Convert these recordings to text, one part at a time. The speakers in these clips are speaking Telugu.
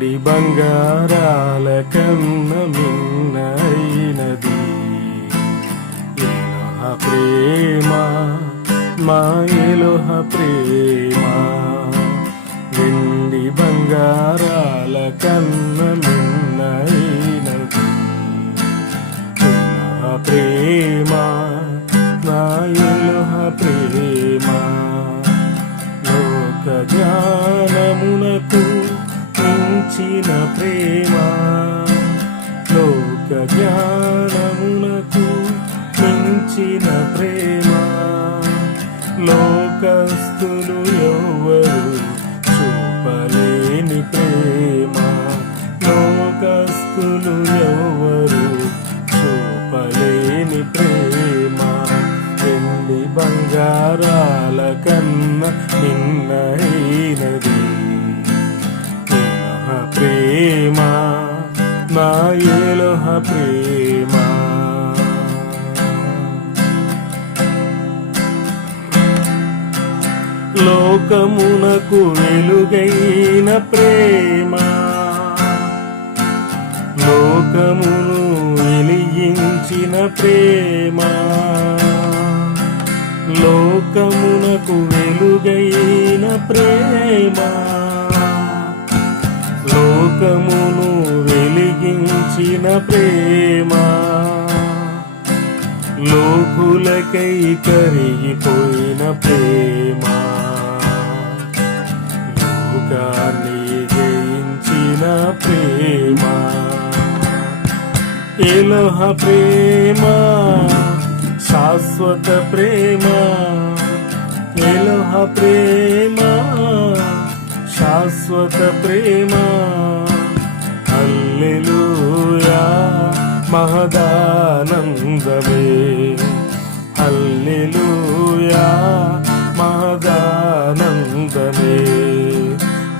వెండి బంగారాల కన్న మిన్నైనది ఎలోహ ప్రేమ మా ఎలోహ ప్రేమ. వెండి బంగారాల కన్న మిన్నైనది ఎలోహ ప్రేమ నా ఎలోహ ప్రేమ. లోక జ్ఞానమునకు మించిన ప్రేమ లోక జ్ఞానమునకు మించిన ప్రేమ. లోకస్తులు ఎవరు చూపలేని ప్రేమ. లోకస్తులు ఎవరు చూపలేని ప్రేమ. ఎన్ని బంగారాల కన్నా నిన్నైనది నా ఏలోహ ప్రేమ. లోకమునకు వెలుగైన ప్రేమ. లోకమును వెలిగించిన ప్రేమ. లోకమునకు వెలుగైన ప్రేమ. లోకమును వెలిగించిన ప్రేమ. లోకులకై కరిగిపోయిన ప్రేమ. లోకాన్ని జయించిన ప్రేమ. ఎలోహ ప్రేమ శాశ్వత ప్రేమ. ఎలోహ ప్రేమ శాశ్వత ప్రేమ. అల్లెలు మహదానందమే. హల్లెలూయా మహదానందమే.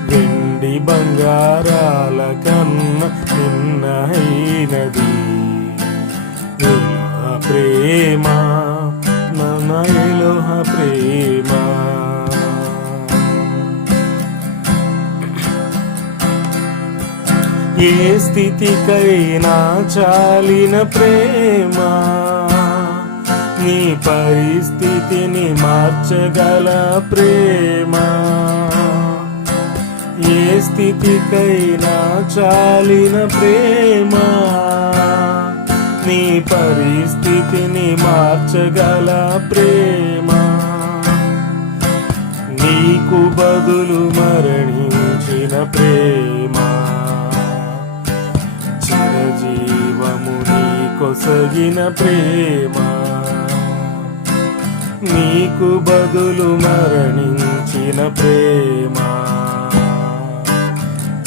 వెండి బంగారాల కన్న నిన్నైనది ప్రేమ నన్న ఏ స్థితికైనా చాలిన ప్రేమ నీ పరిస్థితిని మార్చగల ప్రేమ. ఏ స్థితికైనా చాలిన ప్రేమ నీ పరిస్థితిని మార్చగల ప్రేమ. నీకు బదులు మరణించిన ప్రేమ. నీ కొసగిన ప్రేమ. నీకు బదులు మరణించిన ప్రేమ.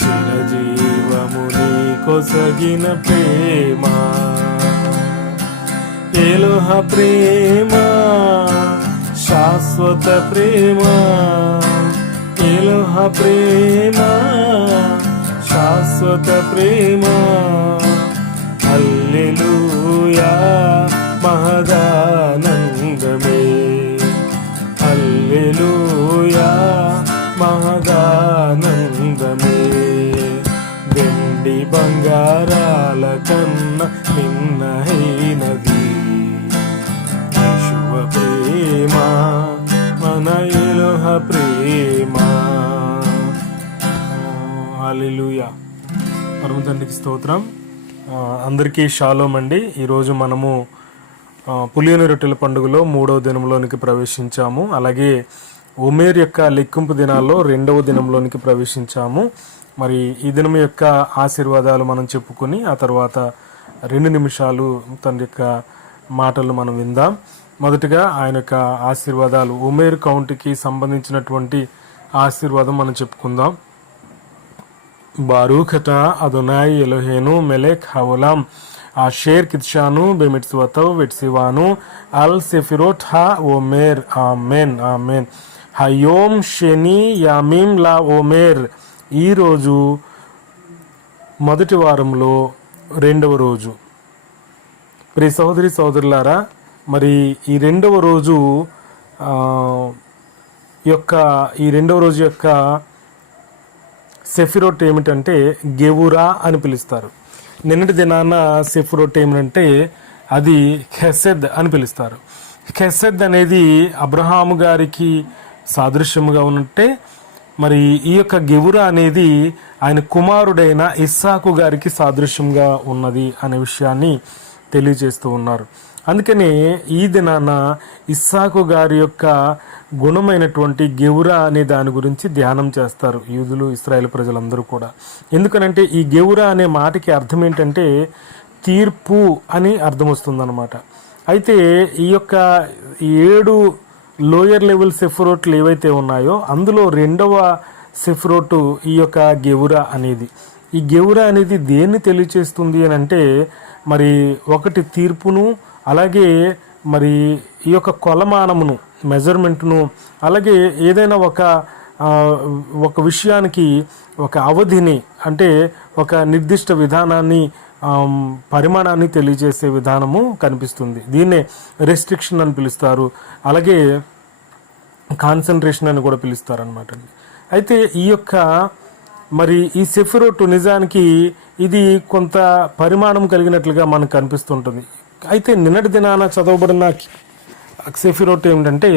చిరజీవము నీ కొసగిన ప్రేమ. ఎలుహ ప్రేమ శాశ్వత ప్రేమ. ఎలుహ ప్రేమ శాశ్వత ప్రేమ. హల్లెలూయా మహదానందమే. హల్లెలూయా మహదానందమే. వెండి బంగారాల కన్న నిన్నహీనది విశ్వ ప్రేమ మన ఎలోహ ప్రేమ. హల్లెలూయా. పరమ తండ్రికి స్తోత్రం. అందరికీ షాలోమ్ అండి. ఈరోజు మనము పులియని రొట్టెల పండుగలో మూడవ దినంలోనికి ప్రవేశించాము. అలాగే ఉమేర్ యొక్క లెక్కింపు దినాల్లో రెండవ దినంలోనికి ప్రవేశించాము. మరి ఈ దినం యొక్క ఆశీర్వాదాలు మనం చెప్పుకొని ఆ తర్వాత రెండు నిమిషాలు తన యొక్క మాటలు మనం విందాం. మొదటగా ఆయన యొక్క ఆశీర్వాదాలు. ఉమేర్ కౌంటీకి సంబంధించినటువంటి ఆశీర్వాదం మనం చెప్పుకుందాం. బారూఖట అదునాయ్ ఎలోహేను మెలెక్ హవలాం ఆషేర్ కిత్షాను బెమిట్స్వతవ్ వెట్సివాను అల్ సెఫిరోట్ హా ఓమేర్ ఆమెన్ ఆమెన్. హయోమ్ షెని యామీం లా ఓమేర్ ఈరోజు మొదటి వారంలో రెండవ రోజు. ప్రి సహోదరి సోదరులారా మరి ఈ రెండవ రోజు యొక్క ఈ రెండవ రోజు యొక్క సెఫిరోట్ ఏమిటంటే గెవురా అని పిలుస్తారు. నిన్నటి దినాన సెఫిరోట్ ఏమిటంటే అది ఖెసెద్ అని పిలుస్తారు. ఖెసెద్ అనేది అబ్రహాము గారికి సాదృశ్యముగా ఉన్నట్టే మరి ఈ యొక్క గెవురా అనేది ఆయన కుమారుడైన ఇస్సాకు గారికి సాదృశ్యంగా ఉన్నది అనే విషయాన్ని తెలియజేస్తూ ఉన్నారు. అందుకనే ఈ దినాన ఇస్సాకు గారి యొక్క గుణమైనటువంటి గెవురా అనే దాని గురించి ధ్యానం చేస్తారు యూదులు ఇస్రాయేల్ ప్రజలందరూ కూడా. ఎందుకనంటే ఈ గెవురా అనే మాటకి అర్థం ఏంటంటే తీర్పు అని అర్థం వస్తుందన్నమాట అయితే ఈ యొక్క ఏడు లోయర్ లెవెల్ సెఫ్రోట్లు ఏవైతే ఉన్నాయో అందులో రెండవ సెఫ్రోటు ఈ యొక్క గెవురా అనేది. ఈ గెవురా అనేది దేన్ని తెలియచేస్తుంది అని అంటే మరి ఒకటి తీర్పును అలాగే మరి ఈ యొక్క కొలమానమును మెజర్మెంట్ను అలాగే ఏదైనా ఒక ఒక విషయానికి ఒక అవధిని అంటే ఒక నిర్దిష్ట విధానాన్ని పరిమాణాన్ని తెలియజేసే విధానము కనిపిస్తుంది. దీన్నే రెస్ట్రిక్షన్ అని పిలుస్తారు. అలాగే కాన్సన్ట్రేషన్ అని కూడా పిలుస్తారు అనమాట అయితే ఈ యొక్క మరి ఈ సెఫిరోటు నిజానికి ఇది కొంత పరిమాణం కలిగినట్లుగా మనకు కనిపిస్తుంటుంది. అయితే నిన్నటి దినాన చదవబడిన సెఫిరోట్ ఏమిటంటే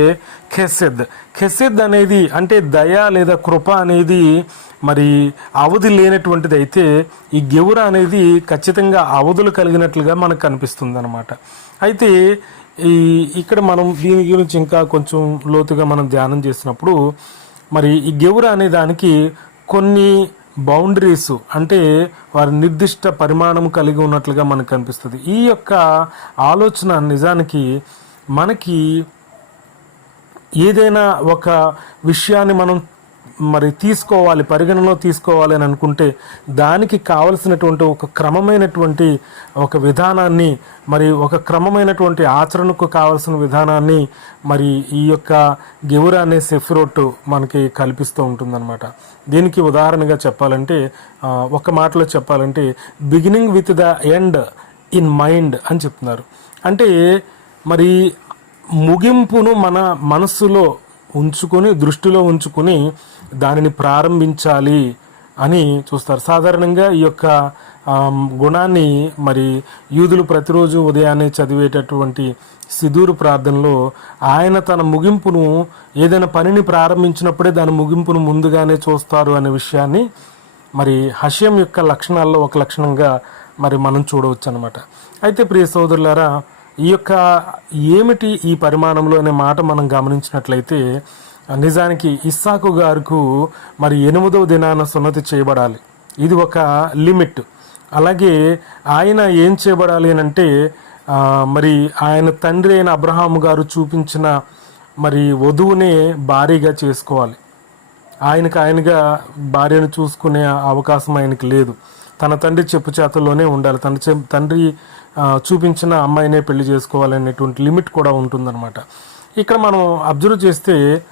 ఖెసెద్ ఖెసెద్ అనేది అంటే దయ లేదా కృప అనేది మరి అవధి లేనటువంటిది అయితే ఈ గెవుర అనేది ఖచ్చితంగా అవధులు కలిగినట్లుగా మనకు కనిపిస్తుంది అనమాట అయితే ఈ ఇక్కడ మనం దీని గురించి ఇంకా కొంచెం లోతుగా మనం ధ్యానం చేసినప్పుడు మరి ఈ గెవుర అనే దానికి కొన్ని బౌండరీస్ అంటే వారి నిర్దిష్ట పరిమాణం కలిగి ఉన్నట్లుగా మనకు కనిపిస్తుంది. ఈ యొక్క ఆలోచన నిజానికి మనకి ఏదైనా ఒక విషయాన్ని మనం మరి తీసుకోవాలి పరిగణలో తీసుకోవాలి అని అనుకుంటే దానికి కావలసినటువంటి ఒక క్రమమైనటువంటి ఒక విధానాన్ని మరి ఒక క్రమమైనటువంటి ఆచరణకు కావలసిన విధానాన్ని మరి ఈ యొక్క గెవురా అనే సెఫ్రోట్ మనకి కల్పిస్తూ ఉంటుందన్నమాట. దీనికి ఉదాహరణగా చెప్పాలంటే ఒక మాటలో చెప్పాలంటే beginning with the end in mind అని చెప్తున్నారు. అంటే మరి ముగింపును మన మనస్సులో ఉంచుకొని దృష్టిలో ఉంచుకొని దానిని ప్రారంభించాలి అని చూస్తారు. సాధారణంగా ఈ యొక్క గుణాన్ని మరి యూదులు ప్రతిరోజు ఉదయాన్నే చదివేటటువంటి సిధూరు ప్రార్థనలో ఆయన తన ముగింపును ఏదైనా పనిని ప్రారంభించినప్పుడే దాని ముగింపును ముందుగానే చూస్తారు అనే విషయాన్ని మరి హష్యం యొక్క లక్షణాల్లో ఒక లక్షణంగా మరి మనం చూడవచ్చు అనమాట అయితే ప్రియ సోదరులారా ఈ యొక్క ఏమిటి ఈ పరిమాణంలో అనే మాట మనం గమనించినట్లయితే నిజానికి ఇస్సాకు గారికి మరి ఎనిమిదవ దినాన సున్నతి చేయబడాలి. ఇది ఒక లిమిట్. అలాగే ఆయన ఏం చేయబడాలి అని అంటే మరి ఆయన తండ్రి అయిన అబ్రహాం గారు చూపించిన మరి వధువునే భారీగా చేసుకోవాలి. ఆయనకు ఆయనగా భార్యను చూసుకునే అవకాశం ఆయనకి లేదు. తన తండ్రి చెప్పు చేతల్లోనే ఉండాలి. తన చె- తండ్రి చూపించిన అమ్మాయినే పెళ్ళి చేసుకోవాలనేటువంటి లిమిట్ కూడా ఉంటుందన్నమాట. ఇక్కడ మనం అబ్జర్వ్ చేస్తే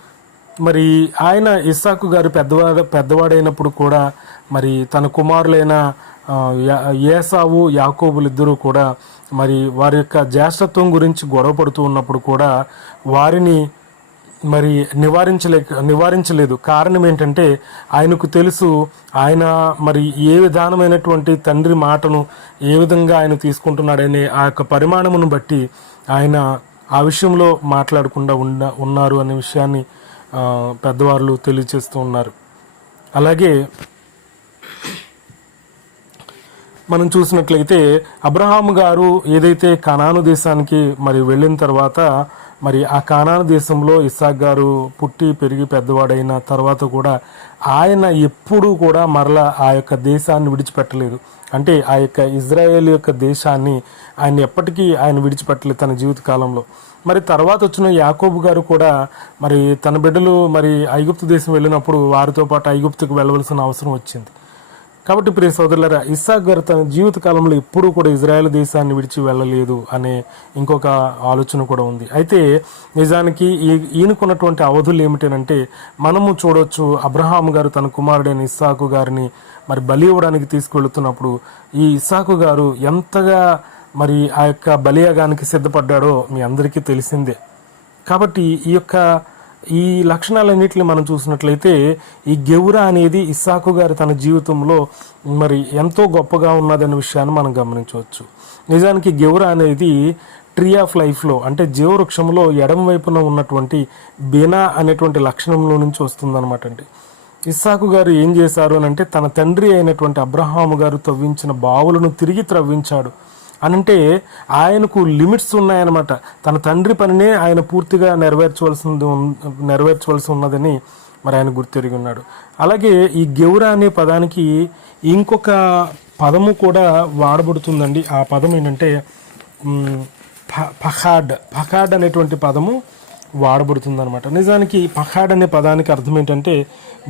మరి ఆయన ఇస్సాకు గారు పెద్దవాడ పెద్దవాడైనప్పుడు కూడా మరి తన కుమారులైన ఏసావు యాకోబులు ఇద్దరూ కూడా మరి వారి యొక్క జ్యేష్ఠత్వం గురించి గొడవ పడుతూ ఉన్నప్పుడు కూడా వారిని మరి నివారించలేక నివారించలేదు. కారణం ఏంటంటే ఆయనకు తెలుసు ఆయన మరి ఏ విధానమైనటువంటి తండ్రి మాటను ఏ విధంగా ఆయన తీసుకుంటున్నాడనే ఆ యొక్క పరిమాణమును బట్టి ఆయన ఆ విషయంలో మాట్లాడకుండా ఉన్న ఉన్నారు అనే విషయాన్ని పెద్దవాళ్ళు తెలియచేస్తూ ఉన్నారు. అలాగే మనం చూసినట్లయితే అబ్రహాము గారు ఏదైతే కనాను దేశానికి మరి వెళ్ళిన తర్వాత మరి ఆ కానాను దేశంలో ఇస్సాక్ గారు పుట్టి పెరిగి పెద్దవాడైన తర్వాత కూడా ఆయన ఎప్పుడూ కూడా మరలా ఆ యొక్క దేశాన్ని విడిచిపెట్టలేదు. అంటే ఆ యొక్క ఇజ్రాయేల్ యొక్క దేశాన్ని ఆయన ఎప్పటికీ ఆయన విడిచిపెట్టలేదు తన జీవిత కాలంలో మరి తర్వాత వచ్చిన యాకోబు గారు కూడా మరి తన బిడ్డలు మరి ఐగుప్తు దేశం వెళ్ళినప్పుడు వారితో పాటు ఐగుప్తుకు వెళ్ళవలసిన అవసరం వచ్చింది. కాబట్టి ప్రియ సోదరులరా ఇస్సాక్ గారు తన జీవిత కాలంలో ఎప్పుడూ కూడా ఇజ్రాయెల్ దేశాన్ని విడిచి వెళ్ళలేదు అనే ఇంకొక ఆలోచన కూడా ఉంది. అయితే నిజానికి ఈ- ఈయనకున్నటువంటి అవధులు ఏమిటంటే మనము చూడొచ్చు అబ్రహాం గారు తన కుమారుడైన ఇస్సాకు గారిని మరి బలి ఇవ్వడానికి తీసుకెళ్తున్నప్పుడు ఈ ఇస్సాకు గారు ఎంతగా మరి ఆ యొక్క బలియాగానికి సిద్ధపడ్డాడో మీ అందరికీ తెలిసిందే. కాబట్టి ఈ యొక్క ఈ లక్షణాలన్నింటిని మనం చూసినట్లయితే ఈ గెవుర అనేది ఇస్సాకు గారి తన జీవితంలో మరి ఎంతో గొప్పగా ఉన్నదనే విషయాన్ని మనం గమనించవచ్చు. నిజానికి గెవుర అనేది ట్రీ ఆఫ్ లైఫ్లో అంటే జీవవృక్షంలో ఎడమ వైపున ఉన్నటువంటి బీనా అనేటువంటి లక్షణంలో నుంచి వస్తుందన్నమాట అండి. ఇస్సాకు గారు ఏం చేశారు అని అంటే తన తండ్రి అయినటువంటి అబ్రహాము గారు తవ్వించిన బావులను తిరిగి త్రవ్వించాడు. అనంటే ఆయనకు లిమిట్స్ ఉన్నాయన్నమాట. తన తండ్రి పనినే ఆయన పూర్తిగా నెరవేర్చవలసింది నెరవేర్చవలసి ఉన్నదని మరి ఆయన గుర్తెరిగి ఉన్నాడు. అలాగే ఈ గెవుర అనే పదానికి ఇంకొక పదము కూడా వాడబడుతుందండి. ఆ పదం ఏంటంటే ప- పహాడ్ పహాడ్ అనేటువంటి పదము వాడబడుతుందనమాట నిజానికి పహాడ్ అనే పదానికి అర్థం ఏంటంటే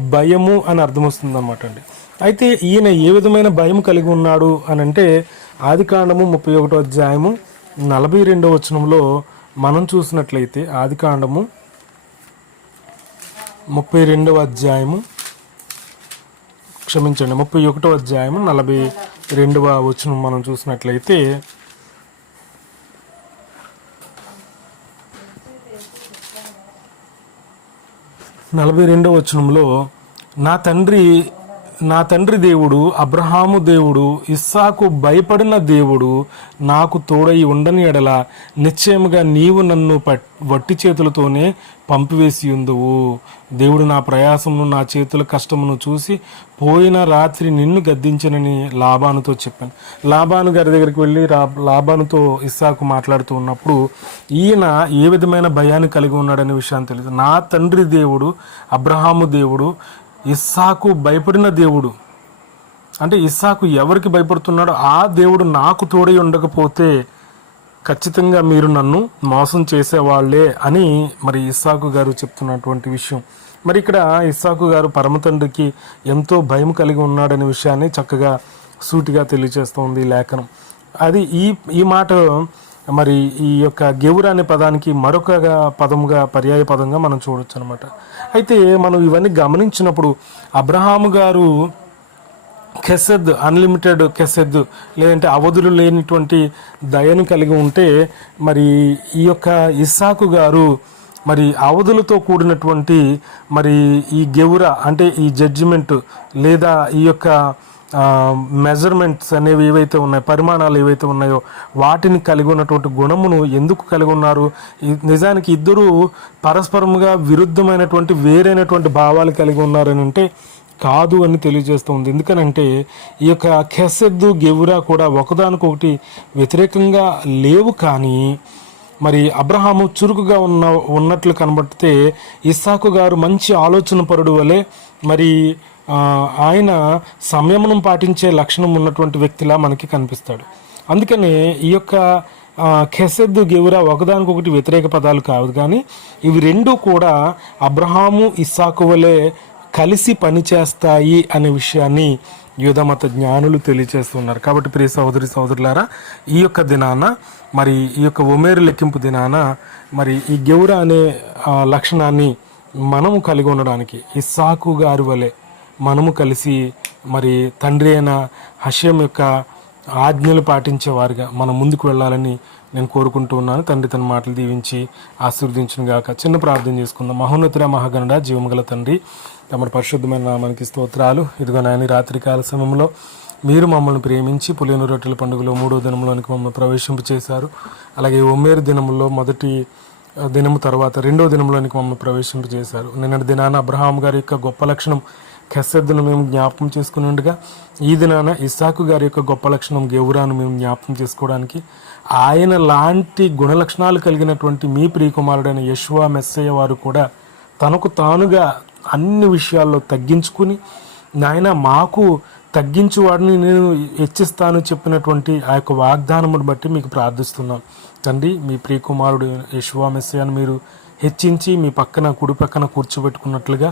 భయము అని అర్థం వస్తుందన్నమాట అండి. అయితే ఈయన ఏ విధమైన భయం కలిగి ఉన్నాడు అని అంటే ఆది కాండము ముప్పై ఒకటో అధ్యాయము నలభై రెండో వచనంలో మనం చూసినట్లయితే ఆది కాండము ముప్పై రెండవ అధ్యాయము క్షమించండి ముప్పై ఒకటో అధ్యాయము నలభై రెండవ వచనం మనం చూసినట్లయితే నలభై రెండవ వచనంలో నా తండ్రి నా తండ్రి దేవుడు అబ్రహాము దేవుడు ఇస్సాకు భయపడిన దేవుడు నాకు తోడై ఉండని ఎడల నిశ్చయముగా నీవు నన్ను వట్టి చేతులతోనే పంపివేసి ఉందువు. దేవుడు నా ప్రయాసమును నా చేతుల కష్టమును చూసి పోయిన రాత్రి నిన్ను గద్దించనని లాభానుతో చెప్పాను. లాభాను గారి దగ్గరికి వెళ్ళి రా లాభానుతో ఇస్సాకు మాట్లాడుతూ ఉన్నప్పుడు ఈయన ఏ విధమైన భయాన్ని కలిగి ఉన్నాడనే విషయాన్ని తెలియదు. నా తండ్రి దేవుడు అబ్రహాము దేవుడు ఇస్సాకు భయపడిన దేవుడు. అంటే ఇస్సాకు ఎవరికి భయపడుతున్నాడో ఆ దేవుడు నాకు తోడై ఉండకపోతే ఖచ్చితంగా మీరు నన్ను మోసం చేసేవాళ్ళే అని మరి ఇస్సాకు గారు చెప్తున్నటువంటి విషయం. మరి ఇక్కడ ఇస్సాకు గారు పరమతండ్రికి ఎంతో భయం కలిగి ఉన్నాడనే విషయాన్ని చక్కగా సూటిగా తెలియజేస్తోంది లేఖనం. అది ఈ ఈ మాట మరి ఈ యొక్క గెవురు అనే పదానికి మరొక పదముగా పర్యాయ పదంగా మనం చూడొచ్చు అనమాట అయితే మనం ఇవన్నీ గమనించినప్పుడు అబ్రహాము గారు కెసెద్ అన్లిమిటెడ్ కెసెద్ లేదంటే అవధులు లేనిటువంటి దయను కలిగి ఉంటే మరి ఈ యొక్క ఇస్సాకు గారు మరి అవధులతో కూడినటువంటి మరి ఈ గెవుర అంటే ఈ జడ్జిమెంట్ లేదా ఈ యొక్క మెజర్మెంట్స్ అనేవి ఏవైతే ఉన్నాయో పరిమాణాలు ఏవైతే ఉన్నాయో వాటిని కలిగి ఉన్నటువంటి గుణమును ఎందుకు కలిగి ఉన్నారు? నిజానికి ఇద్దరు పరస్పరముగా విరుద్ధమైనటువంటి వేరైనటువంటి భావాలు కలిగి ఉన్నారని అంటే కాదు అని తెలియజేస్తుంది ఎందుకనంటే ఈ యొక్క ఖెసెద్దు గెవురా కూడా ఒకదానికొకటి వ్యతిరేకంగా లేవు కానీ మరి అబ్రహాము చురుకుగా ఉన్న ఉన్నట్లు కనబడితే ఇస్సాకు గారు మంచి ఆలోచన పరుడు వలె మరి ఆయన సంయమనం పాటించే లక్షణం ఉన్నటువంటి వ్యక్తిలా మనకి కనిపిస్తాడు. అందుకనే ఈ యొక్క ఖెసెద్దు కెసెద్దు గెవురా ఒకదానికొకటి వ్యతిరేక పదాలు కాదు కానీ ఇవి రెండూ కూడా అబ్రహాము ఇస్సాకు వలె కలిసి పనిచేస్తాయి అనే విషయాన్ని యూధమత జ్ఞానులు తెలియజేస్తున్నారు. కాబట్టి ప్రియ సహోదరి సహోదరులారా ఈ యొక్క దినాన మరి ఈ యొక్క ఒమేరు లెక్కింపు దినాన మరి ఈ గెవుర అనే లక్షణాన్ని మనము కలిగి ఉండడానికి ఇస్సాకు గారి వలె మనము కలిసి మరి తండ్రి అయిన హషం యొక్క ఆజ్ఞలు పాటించేవారుగా మనం ముందుకు వెళ్ళాలని నేను కోరుకుంటూ ఉన్నాను. తండ్రి తన మాటలు దీవించి ఆశీర్వదించిన గాక. చిన్న ప్రార్థన చేసుకుందాం. మహోన్నతుర మహాగణుడ జీవముగల తండ్రి తమ పరిశుద్ధమైన నామానికి స్తోత్రాలు. ఇదిగో నాయని రాత్రికాల సమయంలో మీరు మమ్మల్ని ప్రేమించి పులియను రొట్టెల పండుగలో మూడో దినంలోనికి మమ్మల్ని ప్రవేశింపు చేశారు. అలాగే ఒమ్మేరు దినంలో మొదటి దినము తర్వాత రెండో దినంలోనికి మమ్మల్ని ప్రవేశింపు చేశారు. నిన్నటి దినాన అబ్రహాం గారి యొక్క గొప్ప లక్షణం కెసెద్దును మేము జ్ఞాపకం చేసుకుని ఉండగా ఈ దినాన ఇసాకు గారి యొక్క గొప్ప లక్షణం గెవురాను మేము జ్ఞాపకం చేసుకోవడానికి ఆయన లాంటి గుణలక్షణాలు కలిగినటువంటి మీ ప్రియకుమారుడైన యశ్వా మెస్సయ్య వారు కూడా తనకు తానుగా అన్ని విషయాల్లో తగ్గించుకుని నాయన మాకు తగ్గించు వాడిని నేను హెచ్చిస్తాను చెప్పినటువంటి ఆ యొక్క వాగ్దానమును బట్టి మీకు ప్రార్థిస్తున్నాం. తండ్రి మీ ప్రియకుమారుడు యశ్వామెస్సయాన్ని మీరు హెచ్చించి మీ పక్కన కుడి పక్కన కూర్చోబెట్టుకున్నట్లుగా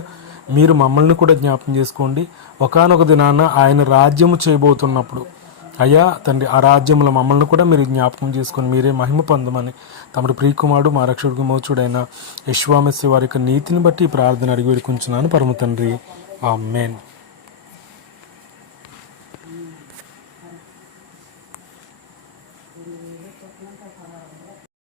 మీరు మమ్మల్ని కూడా జ్ఞాపకం చేసుకోండి. ఒకనొక దినాన ఆయన రాజ్యము చేయబోతున్నప్పుడు అయ్యా తండ్రి ఆ రాజ్యంలో మమ్మల్ని కూడా మీరు జ్ఞాపకం చేసుకొని మీరే మహిమ పొందమని తమడు ప్రియకుమారుడు మా రక్షకుడు విమోచుడైన యశ్వామెస్సి వారి యొక్క నీతిని బట్టి ఈ ప్రార్థన అడిగి వేడుకుంటున్నాను పరమ తండ్రి. ఆ